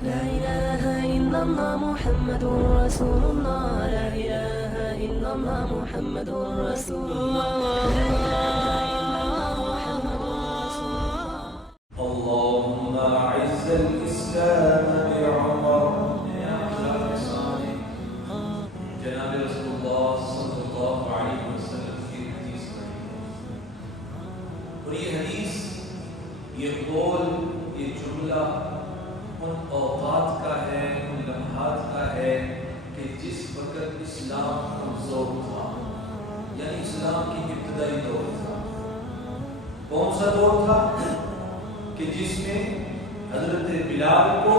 لا إله إلا الله محمد رسول الله. لا إله إلا الله محمد رسول الله. اللهم أعز الإسلام بعمر جناب رسول اللہ صلی اللہ علیہ وسلم کی حدیث اور یہ حدیث، یہ قول، یہ جملہ ان اوقات کا ہے، ان لمحات کا ہے کہ جس وقت اسلام کمزور تھا، یعنی اسلام کی ابتدائی دور تھا۔ کون سا دور تھا؟ کہ جس میں حضرت بلال کو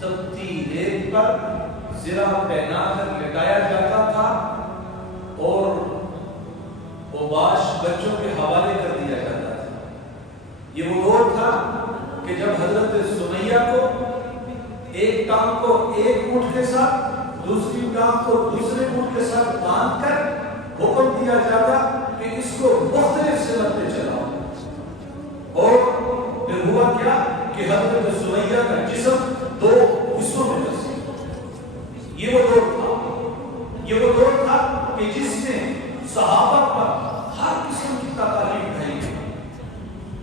تپتی ریت پر زرہ پہنا کر لٹایا جاتا تھا اور اوباش بچوں کے حوالے کر دیا جاتا تھا۔ یہ وہ دور تھا کہ جب حضرت سمیہ کو ایک ٹانگ کو ایک اونٹ کے ساتھ، دوسری ٹانگ کو دوسرے اونٹ کے ساتھ باندھ کر حکم دیا جاتا کہ اس کو مختلف سمت پہ چلاؤ، اور پھر ہوا کیا کہ حضرت سمیہ کا جسم دو حصوں میں بس۔ یہ وہ دور تھا کہ جس نے صحابہ پر ہر قسم کی تکالیف اٹھائی۔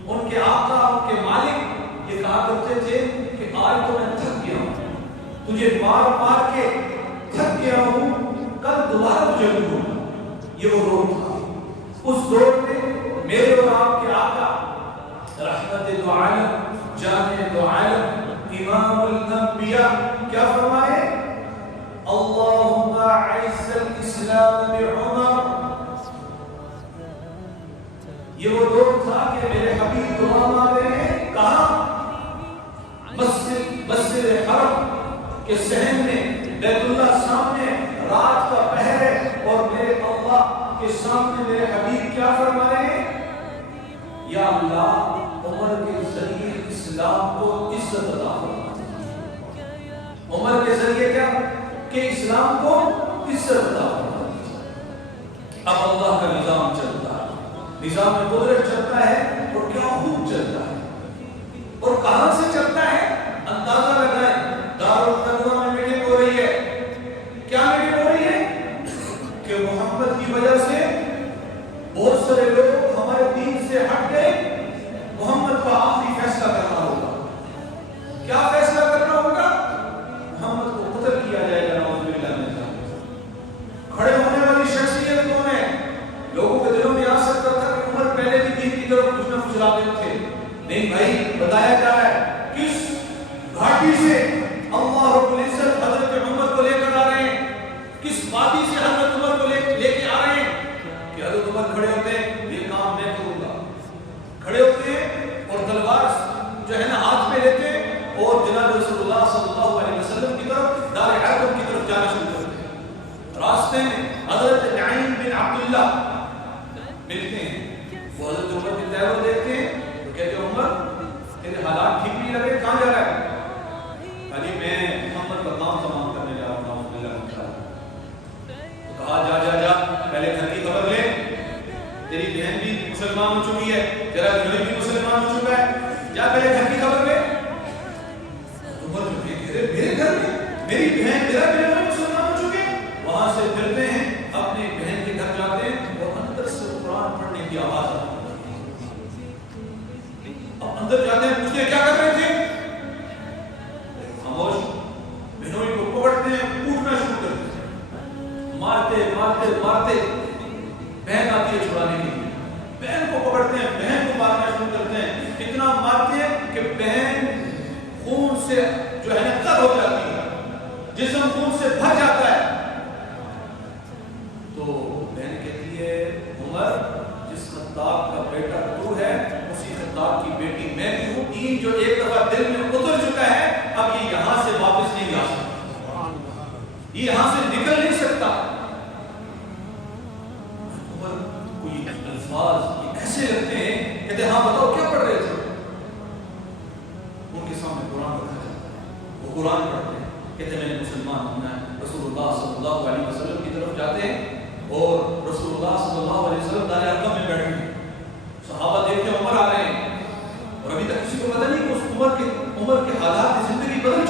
ان کے آقا، ان کے مالک یہ کہا کرتے تھے کہ آج تو میں تھک گیا ہوں، تجھے مار مار کے تھک گیا ہوں، کل دوبارہ تجھے لوں۔ یہ وہ دور تھا۔ اس دور میں میرے اور آپ کے آقا رحمت دو عالم، جامع دو عالم، امام الانبیاء کیا فرمائے؟ اللہم اعز الاسلام بعمر۔ یہ وہ دور تھا کہ میرے حبیب دعا مانگ رہے ہیں، کہاں؟ مسجد حرم کے صحن میں، بیت اللہ سامنے، رات کا پہر ہے اور میرے اللہ کے سامنے میرے حبیب کیا فرما رہے ہیں؟ یا اللہ، عمر کے ذریعے اسلام کو عزت عطا فرما۔ عمر کے ذریعے کیا؟ کہ اسلام کو عزت عطا فرما۔ اب اللہ کا نظام چلتا ہے، نظام قدرت چلتا ہے، اور کیا خوب چلتا ہے، اور کہاں سے چلتا ہے؟ اندازہ لگائیں۔ دارالندوا میں میٹنگ ہو رہی ہے۔ کیا میٹنگ ہو رہی ہے؟ کہ محمد کی وجہ سے بہت سارے لوگ ہمارے دین سے ہٹ گئے، محمد کا آخری فیصلہ کرنا ہوگا۔ کیا فیصلہ کرنا ہوگا؟ محمد کو قتل کیا جائے گا، نعوذ باللہ من ذالک۔ کھڑے ہونے والی شخصیت کون ہے؟ لوگوں کے دلوں میں آ سکتا تھا کہ عمر پہلے بھی دین کی طرف کچھ نہ کچھ راغب تھے۔ نہیں بھائی، بتایا جا رہا ہے کس گھاٹی سے اللہ رب العزت حضرت عمر کو لے کر آ رہے ہیں، کس وادی سے حضرت عمر کو لے کے آ رہے ہیں کہ حضرت عمر کھڑے ہوتے ہیں، یہ کام میں کروں گا۔ کھڑے ہوتے ہیں اور تلوار جو ہے نا ہاتھ میں لیتے ہیں، اور جناب رسول اللہ صلی اللہ علیہ وسلم کی طرف، دار حرم کی طرف جانا شروع کرتے ہیں۔ راستے میں حضرت نعیم بن عبداللہ ملتے ہیں، وہ حضرت عمر کے تیور دیکھتے ہیں تو کہتے ہیں عمر تیرے حالات ٹھیک نہیں لگے، کہاں جا رہا ہے؟ علی میں محمد کا کام تمام کرنے جا رہا ہوں، نعوذ باللہ من ذالک۔ تو کہا جا پہلے گھر کی خبر لے، تیری بہن بھی مسلمان ہو چکی ہے، تیرا بھائی بھی مسلمان ہو چکا ہے، جا پہلے گھر کی خبر لے۔ عمر جو میرے گھر میں میری بہن میرا بہن مسلمان ہو چکے، وہاں سے پھرتے ہیں، اپنی بہن کے گھر جاتے ہیں اور اندر سے قرآن پڑھنے کی آواز آتی ہے۔ اب اندر جاتے ہیں، پوچھتے ہیں کیا کر رہے تھے؟ خاموش۔ بہنوں کو پکڑتے ہیں، کوٹنا شروع کرتے ہیں، مارتے بہن آتی ہے چھڑانے کے لیے، بہن کو پکڑتے ہیں، بہن کو مارنا شروع کرتے ہیں، اتنا مارتے ہیں کہ بہن خون سے جو ہے نا تر ہو جاتی ہے، جسم خون سے بھر جاتا ہے۔ تو بہن کہتی ہے عمر، جس خطاب کا بیٹا تو ہے، اسی خطاب کی بیٹی میں بھی ہوں، دین جو ایک دفعہ دل میں اتر چکا ہے، اب یہ یہاں سے واپس نہیں آ سکتا، یہ یہاں سے نکل نہیں سکتا۔ کوئی الفاظ ایسے لگتے ہیں، کہتے ہیں ہاں بتاؤ کیا پڑھ رہے تھے؟ ان کے سامنے قرآن رکھا جاتا ہے، وہ قرآن پڑھتے ہیں، کہتے ہیں میں نے مسلمان ہونا ہے۔ رسول اللہ صلی اللہ علیہ وسلم کی طرف جاتے ہیں اور رسول اللہ صلی اللہ علیہ وسلم دار ارقم میں بیٹھے ہیں، صحابہ دیکھتے عمر آ رہے ہیں، اور ابھی تک کسی کو پتہ نہیں کہ اس عمر کے حالات کی زندگی بدل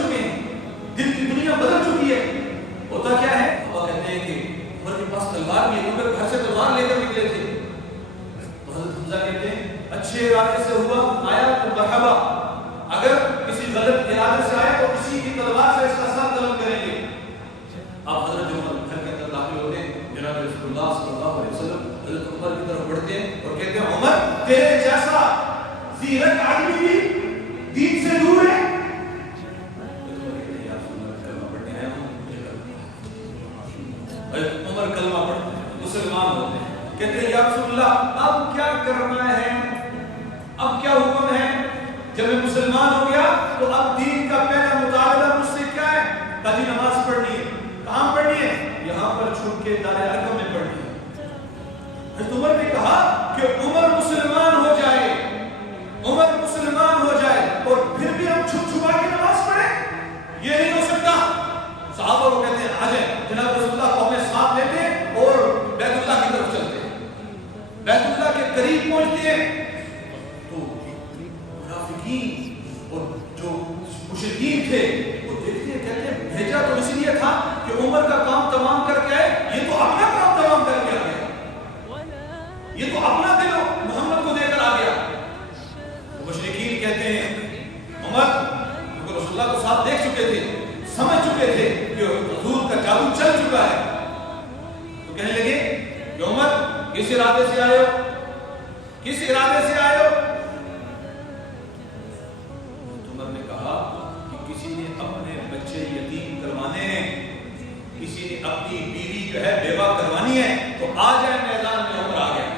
کہتے ہیں یا رسول اللہ اب کیا کرنا ہے، اب کیا حکم ہے؟ جب میں مسلمان ہو گیا تو اب دین کا پہلا مطالبہ مجھ سے کیا ہے؟ کبھی نماز پڑھنی ہے، کہاں پڑھنی ہے؟ یہاں پر چھوٹ کے دار ارقم میں پڑھنی ہے۔ حضرت عمر نے کہا کہ عمر مسلمان ہو جائے، عمر مسلمان ہو جائے اور پھر بھی ہم چھپ چھپا کے نماز پڑھیں، یہ نہیں ہو سکتا۔ صحابہ کو کہتے ہیں آ جائیں، جناب رسول اللہ کو اپنے ساتھ لیتے اور بیت اللہ کی طرف چلتے ہیں، بیت اللہ کے قریب پہنچتے ہیں تو منافقین اور جو مشرکین تھے وہ دیکھتے ہیں، کہتے ہیں بھیجا تو اس لیے تھا کہ عمر کا کام تمام کر کے آئے، یہ تو اپنا کام تمام کر کے آ گیا، یہ تو اپنا دل محمد کو دے کر آ گیا۔ تو مشرکین کہتے ہیں عمر، کیونکہ رسول اللہ کو ساتھ دیکھ چکے تھے، سمجھ چکے تھے کہ حضور کا جادو چل چکا ہے، تو کہنے لگے کہ عمر کس ارادے سے آئے ہو، کس ارادے سے آئے ہو؟ عمر نے کہا کہ کسی نے اپنے بچے یتیم کروانے ہیں، کسی نے اپنی بیوی جو ہے بیوہ کروانی ہے، تو آ جائے میدان میں۔ عمر آ گیا،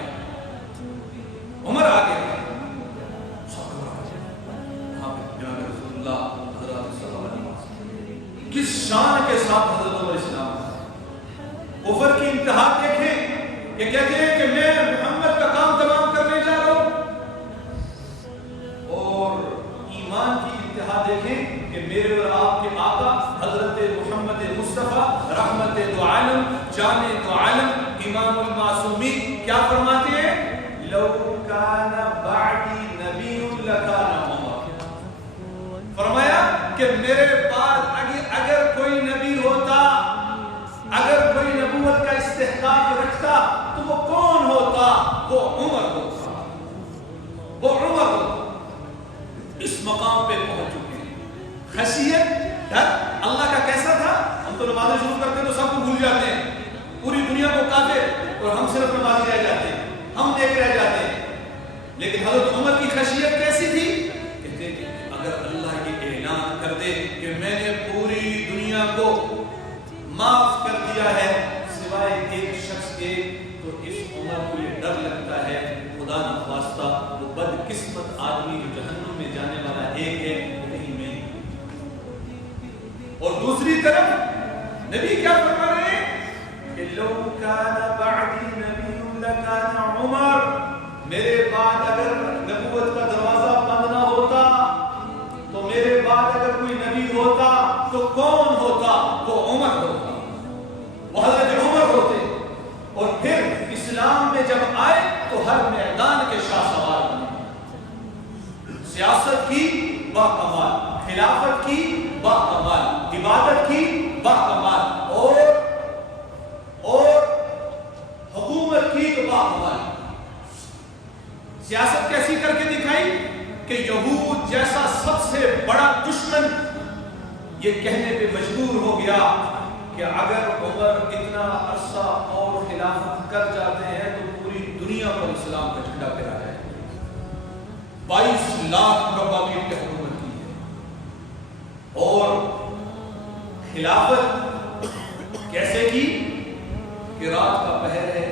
عمر آ گیا، جناب رسول اللہ حضرت صلی اللہ علیہ وسلم کس شان کے ساتھ حضرت عمر اسلام کفر کی انتہا دیکھیں، یہ کہتے ہیں کہ میں محمد کا کام تمام کرنے جا رہا ہوں، اور ایمان کی انتہا دیکھیں کہ میرے اور آپ کے آقا حضرت محمد مصطفیٰ رحمت دو عالم جان دو عالم امام المعصومین کیا فرماتے ہیں؟ لو کان بعدی نبی لکان عمر، فرمایا کہ میرے بعد اگر کوئی نبی ہوتا، اگر کوئی نبوت کا استحقاق رکھتا تو وہ کون ہوتا؟ وہ عمر ہوتا، وہ عمر ہوتا۔ اس مقام پہ پہنچ چکے ہیں۔ خشیت، ڈر اللہ کا کیسا تھا؟ ہم تو نمازیں شروع کرتے ہیں تو سب کو بھول جاتے ہیں، پوری دنیا کو کافر اور ہم صرف نمازی رہ جاتے ہیں، ہم دیکھ رہ جاتے ہیں۔ لیکن حضرت عمر کی خشیت کیسی تھی؟ کہتے ہیں کہ اگر اللہ یہ اعلان کر دے کہ میں نے پوری دنیا کو معاف کر دیا ہے سوائے ایک شخص کے، تو اس عمر کو یہ ڈر لگتا ہے خدا نخواستہ وہ بدقسمت آدمی جو جہنم میں جانے والا ایک ہے کہیں میں۔ اور دوسری طرف نبی کیا فرما رہے ہیں کہ لو کان بعدی نبی لکان عمر، میرے بعد اگر نبوت کا دروازہ بند نہ ہوتا تو میرے بعد اگر کوئی نبی ہوتا تو کون ہوتا؟ وہ عمر ہوتا، وہ حضرت عمر ہوتے۔ اور پھر اسلام میں جب آئے تو ہر میدان کے شاہ سوار بنے، سیاست کی با کمال، خلافت کی با کمال، عبادت کی با کمال، اور حکومت کی تو با کمال۔ سیاست کیسی کر کے دکھائی کہ یہود جیسا سب سے بڑا دشمن یہ کہنے پہ مجبور ہو گیا کہ اگر عمر اتنا عرصہ اور خلافت کر جاتے ہیں تو پوری دنیا پر اسلام کا جھنڈا پھیرا جائے۔ 22 لاکھ مربع میل کی حکومت کی ہے، اور خلافت کیسے کی کہ رات کا پہر ہے،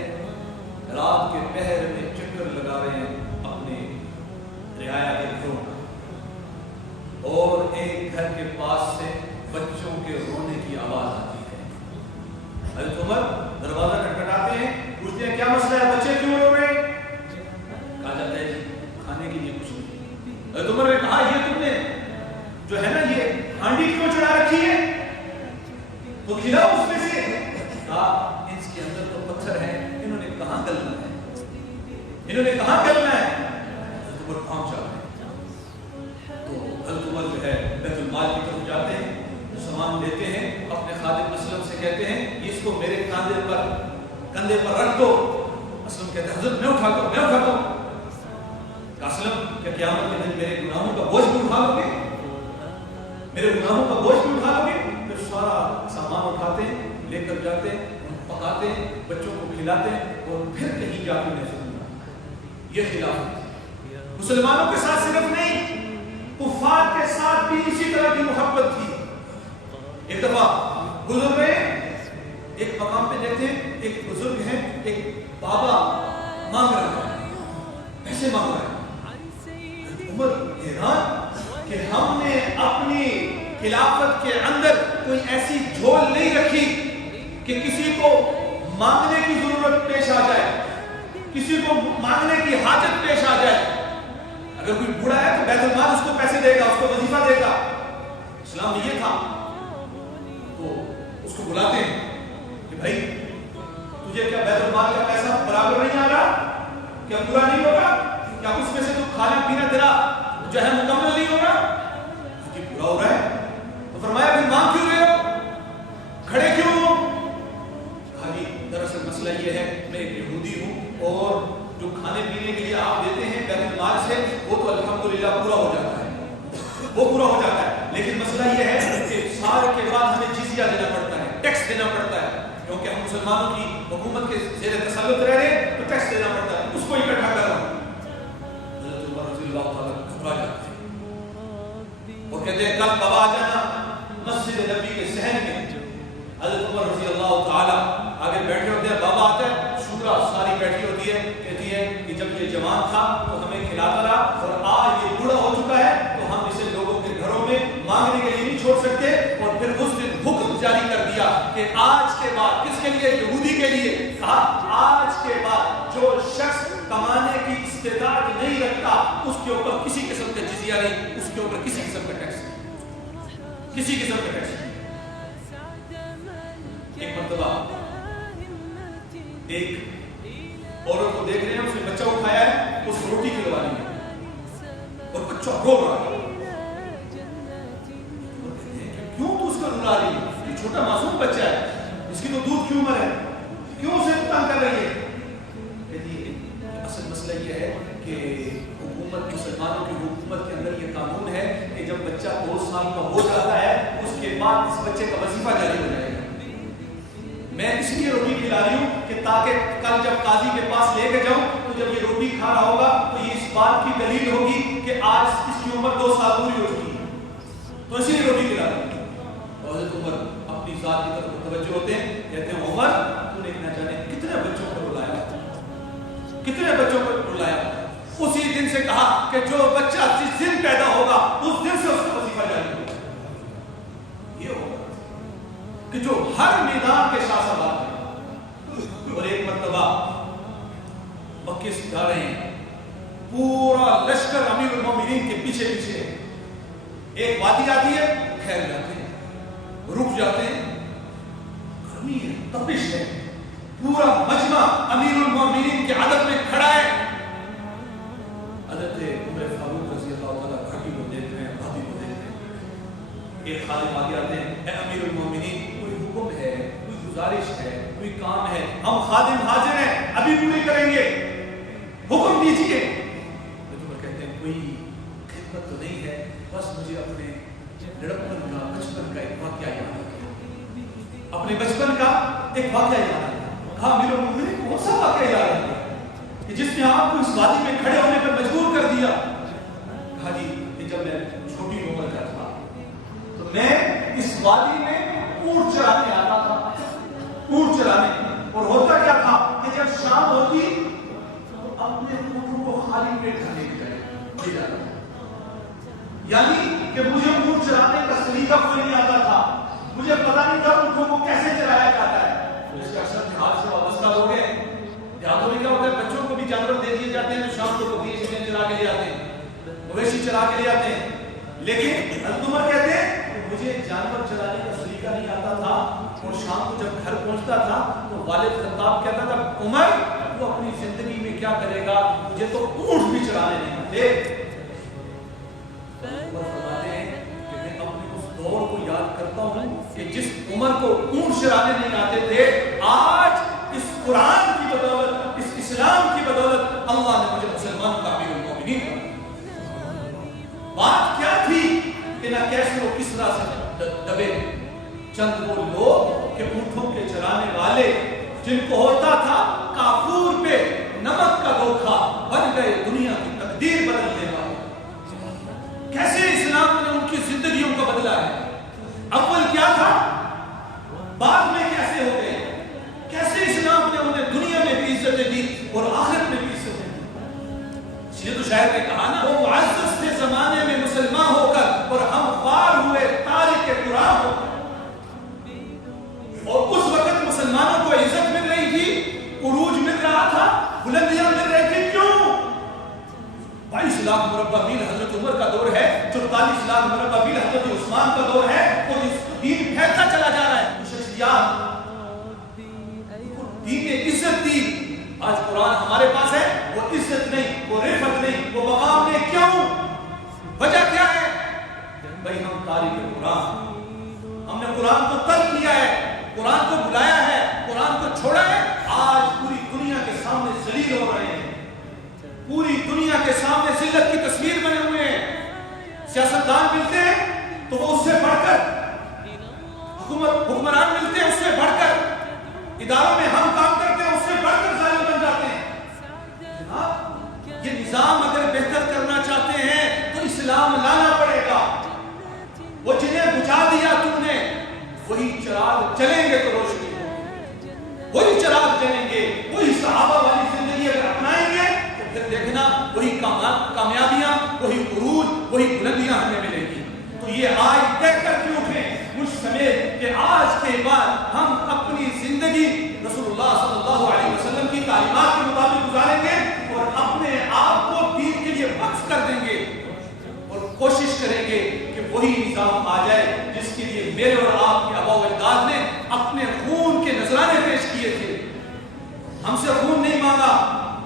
رات کے پہر میں چکر لگا رہے ہیں اپنے رعایا کے گھروں کا، اور ایک گھر کے پاس سے بچوں کے رونے کی آواز آتی ہے۔ حضرت عمر دروازہ کھٹکھٹاتے ہیں، پوچھتے ہیں کیا مسئلہ ہے، بچے کیوں رو رہے ہیں؟ کہا جاتا ہے جی کھانے کے لیے کچھ نہیں۔ حضرت عمر نے کہا یہ تم نے جو ہے نا یہ ہانڈی کیوں چڑھا رکھی ہے، تو کھلاؤ اس میں سے۔ کہا اس کے اندر تو پتھر ہے، انہوں نے کہاں گلنا ہے، انہوں نے کہاں گلنا ہے۔ حضرت عمر پہنچ جاتے ہیں، تو حضرت عمر جو ہے بیت المال کی طرف جاتے ہیں، سامان دیتے ہیں، اپنے خادم اسلم سے کہتے ہیں اس کو میرے کندھے پر رکھ دو۔ اسلم کہتے ہیں حضرت میں اٹھاتا ہوں۔ اسلم کیا قیامت کے دن میرے گناہوں کا بوجھ بھی اٹھا لو گے، میرے گناہوں کا بوجھ بھی اٹھا لو گے؟ پھر سارا سامان اٹھاتے ہیں، لے کر جاتے ہیں، پکاتے ہیں، بچوں کو کھلاتے ہیں، اور پھر کہیں جا کے نہیں۔ یہ خلافت مسلمانوں کے ساتھ صرف نہیں، کفار کے ساتھ بھی اسی طرح کی محبت تھی۔ ایک دفعہ گزر رہے ایک مقام پہ دیکھتے ہیں، ایک بزرگ ہیں، ایک بابا مانگ رہا ہے، پیسے مانگ رہا ہے۔ عمر حیران کہ ہم نے اپنی خلافت کے اندر کوئی ایسی جھول نہیں رکھی کہ کسی کو مانگنے کی ضرورت پیش آ جائے، کسی کو مانگنے کی حاجت پیش آ جائے۔ اگر کوئی بوڑھا ہے تو بیت المال اس کو پیسے دے گا، اس کو وظیفہ دے گا۔ اسلام میں یہ تھا، تو اس کو بلاتے ہیں کہ بھائی تجھے کیا بیت المال کا پیسہ برابر نہیں آ رہا؟ کیا پورا نہیں ہوگا؟ کیا اس میں سے تو کھانا پینا تیرا جو ہے مکمل نہیں ہوگا؟ کہ پورا ہو رہا ہے۔ تو فرمایا پھر مانگ کیوں رہے ہو، کھڑے کیوں ہو؟ کہا جی دراصل مسئلہ یہ ہے میں ایک یہودی ہوں اور جو کھانے پینے کے لیے آپ دیتے ہیں بیت المال سے وہ تو الحمدللہ پورا ہو جاتا ہے، وہ پورا ہو جاتا ہے، لیکن مسئلہ یہ ہے کہ سال کے بعد ہمیں جزیہ دینا پڑتا ہے، ٹیکس دینا پڑتا ہے، کیونکہ ہم مسلمانوں کی حکومت کے زیر تسلط رہ رہے ہیں تو ٹیکس دینا پڑتا ہے، اس کو اکٹھا کر رہا ہوں۔ حضرت عمر رضی اللہ تعالیٰ گھبرا جاتے ہیں اور کہتے ہیں کل بابا آ جانا مسجد نبی کے صحن میں۔ حضرت عمر رضی اللہ تعالیٰ آگے بیٹھے ہوتے ہیں، بابا آتا ہے، شورا ساری بیٹھی ہوتی ہے، کہتی ہے کہ جب یہ جوان تھا تو ہمیں کھلاتا رہا اور آج یہ بوڑھا ہو چکا ہے تو ہم اسے لوگوں کے گھروں میں مانگنے کے لیے نہیں چھوڑ سکتے۔ اور پھر اس دن حکم جاری کر دیا کہ آج کے بعد کس کے لیے؟ یہودی کے لیے، کہا آج کے بعد جو شخص کمانے کی استطاعت نہیں رکھتا اس کے اوپر کسی قسم کا جزیہ نہیں، اس کے اوپر کسی قسم کا ٹیکس نہیں، کسی قسم کا ٹیکس نہیں۔ ایک مرتبہ ایک عورت کو دیکھ رہے ہیں، اس نے بچہ اٹھایا ہے، اس روٹی کھلوا رہی ہے اور بچہ رو رہا ہے۔ کیوں تو اس کا رلا رہی ہے؟ یہ چھوٹا معصوم بچہ ہے، اس کی تو دودھ کی عمر ہے، کیوں اسے تنگ کر رہی ہے؟ کہتی ہے اصل مسئلہ یہ ہے کہ حکومت، مسلمانوں کی حکومت کے اندر یہ قانون ہے کہ جب بچہ 2 سال کا ہو جاتا ہے اس کے بعد اس بچے کا وظیفہ جاری ہو جائے گا۔ میں اس لیے روٹی کھلا رہی ہوں کہ تاکہ کل جب قاضی کے پاس لے کے جاؤں تو جب یہ روٹی کھا رہا ہوگا تو یہ اس بات کی دلیل ہوگی کہ آج اس کی عمر 2 سال پوری ہو چکی ہے، تو اسی لیے روٹی کھلا رہی ہوں۔ اور حضرت عمر اپنی ذات کی طرف متوجہ ہوتے ہیں، کہتے ہیں عمر تو نے نہ جانے کتنے بچوں کو رلایا، کتنے بچوں کو رلایا۔ اسی دن سے کہا کہ جو بچہ جس دن پیدا ہوگا اس دن سے اس کا وظیفہ جاری ہوگا۔ یہ ہوگا کہ جو ہر میدان کے شاہ سوار ہیں۔ اور ایک مرتبہ مکے سے جا رہے ہیں، پورا لشکر امیر المومنین کے پیچھے پیچھے، ایک وادی آتی ہے، ٹھہر جاتے ہیں، رک جاتے ہیں، گرمی ہے، تپش ہے، پورا مجمع امیر المومنین کے عدد میں کھڑا ہے۔ حضرت عمر فاروق رضی اللہ تعالیٰ گھاٹی کو دیکھ رہے ہیں، بھابھی کو دیکھ رہے ہیں۔ ایک خادم آگے آتے ہیں، اے امیر المومنین کوئی حکم ہے، کوئی گزارش ہے، کوئی کام ہے، ہم خادم حاضر ہیں، ابھی پوری کریں گے، حکم دیجیے۔ عمر کہتے ہیں کوئی خدمت تو نہیں ہے، بس مجھے اپنے لڑکپن کا، بچپن کا ایک واقعہ یاد آ گیا، اپنے بچپن کا ایک واقعہ یاد آ گیا۔ کہا امیر المومنین کون سا واقعہ یاد آ گیا کہ جس نے آپ کو اس وادی میں کھڑے ہونے پر مجبور کر دیا؟ کہا جی کہ جب میں چھوٹی عمر کا تھا تو میں اس وادی میں اونٹ چرانے آتا تھا، اونٹ چرانے، اور ہوتا کیا تھا کہ جب شام ہوتی تو اپنے اونٹوں کو خالی پیٹ کھانے کے جاتا تھا، یعنی کہ مجھے اونٹ چرانے کا سلیقہ کوئی نہیں آتا تھا، مجھے پتا نہیں تھا اونٹوں کو کیسے چرایا جاتا ہے۔ اس کا اکثر دیہات سے وابستہ لوگ ہیں، دیہاتوں میں کیا ہوتا ہے بچوں کو بھی جانور دے دیے جاتے ہیں تو شام کو بکری چرا کے لے آتے ہیں، مویشی چرا کے لے آتے ہیں، لیکن حضرت عمر کہتے ہیں مجھے جانور چلانے کا سلیقہ نہیں آتا تھا، اور شام کو جب گھر پہنچتا تھا تو والد خطاب کہتا تھا عمر تو اپنی زندگی میں کیا کرے گا، مجھے تو اونٹ بھی چلانے نہیں آتے۔ عمر فرماتے ہیں کہ میں اپنے اس دور کو یاد کرتا ہوں کہ جس عمر کو اونٹ چلانے نہیں آتے تھے، آج اس قرآن کی بدولت، اس اسلام کی بدولت اللہ نے مجھے مسلمان کا امیر المومنین بنایا۔ بات کیا تھی کہ نہ کیسے وہ کس طرح سے دبے، چند وہ لوگ کہ اونٹوں کے چرانے والے جن کو ہوتا تھا کافور پہ نمک کا دھوکا، بن گئے دنیا کی تقدیر بدلنے والے۔ کیسے اسلام نے ان کی زندگیوں کو بدلا ہے، اول کیا تھا بعد میں کیسے ہو گئے، کیسے اسلام نے انہیں دنیا میں بھی عزتیں دی اشداد مربع بھی حضرت عثمان کا دور ہے اور اس دین پھیلتا چلا جا رہا ہے. شخصیات دین کی عزت دی. آج قرآن ہمارے پاس ہے, وہ عزت نہیں, وہ رفعت نہیں, وہ مقام نہیں. کیوں؟ وجہ کیا ہے؟ بھائی ہم تاریخ قرآن, ہم نے قرآن کو ترک کیا ہے, قرآن کو بلایا ہے, قرآن کو چھوڑا ہے. آج پوری دنیا کے سامنے ذلیل ہو رہے ہیں, پوری دنیا کے سامنے ذلت کی تصویر بنے ہوئے ہیں. سیاستدان ملتے ہیں تو وہ اس سے بڑھ کر, حکمران ملتے ہیں اس سے بڑھ کر, اداروں میں ہم کام کرتے ہیں اس سے بڑھ کر ظالم بن جاتے ہیں. یہ نظام اگر بہتر کرنا چاہتے ہیں تو اسلام لانا پڑے گا. وہ جنہیں بجھا دیا تم نے, وہی چراغ جلیں گے تو روشنی ہوگی, وہی چراغ جلیں گے. وہی صحابہ والی زندگی اگر اپنائیں گے تو پھر دیکھنا وہی کامیابیاں, وہی عروج, وہی بلندیاں ہمیں ملیں گی. تو یہ آج دیکھ کر کے اٹھیں مجھ سمیت کہ آج کے بعد ہم اپنی زندگی رسول اللہ صلی اللہ علیہ وسلم کی تعلیمات کے مطابق گزاریں گے اور اپنے آپ کو دین کے لیے وقف کر دیں گے اور کوشش کریں گے کہ وہی نظام آ جائے جس کے لیے میرے اور آپ کے آباء و اجداد نے اپنے خون کے نذرانے پیش کیے تھے. ہم سے خون نہیں مانگا,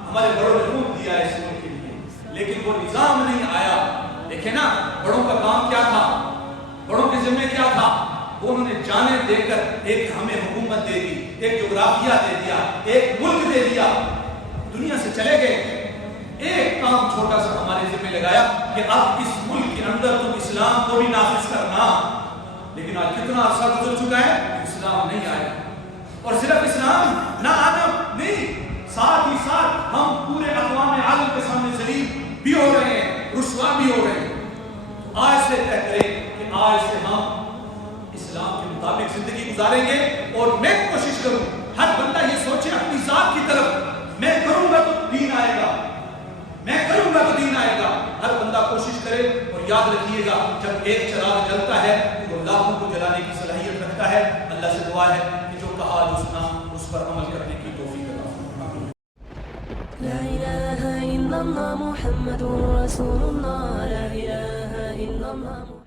ہمارے بڑوں نے خون دیا ہے اس ملک کے لیے, لیکن وہ نظام نہیں آیا. دیکھیں نا بڑوں کا کام کیا تھا, بڑوں کے ذمہ کیا تھا؟ انہوں نے جانیں دے کر ایک ہمیں حکومت دے دی, ایک جغرافیہ دے دیا, ایک ملک دے دیا, دنیا سے چلے گئے. ایک کام چھوٹا سا ہمارے ذمہ لگایا کہ اب اس ملک کے اندر تم اسلام کو بھی نافذ کرنا. لیکن آج کتنا عرصہ گزر چکا ہے, اسلام نہیں آیا. اور صرف اسلام نہ آنا نہیں, ساتھ ہی ساتھ ہم پورے اقوام عالم کے سامنے ذلیل بھی ہو رہے ہیں, رسوا بھی ہو رہے ہیں. آج سے طے کریں کہ آج سے ہم اسلام کے مطابق زندگی گزاریں گے. اور میں کوشش کروں, ہر بندہ یہ سوچے اپنی ذات کی طرف, میں کروں گا تو دین آئے گا, میں کروں گا تو دین آئے گا. ہر بندہ کوشش کرے اور یاد رکھیے گا جب ایک چراغ جلتا ہے تو وہ لاکھوں کو جلانے کی صلاحیت رکھتا ہے. اللہ سے دعا ہے کہ جو کہا جو سنا اس پر عمل کرنے کی توفیق عطا فرمائے. لا إله إلا الله محمد رسول الله. لا إله إلا الله.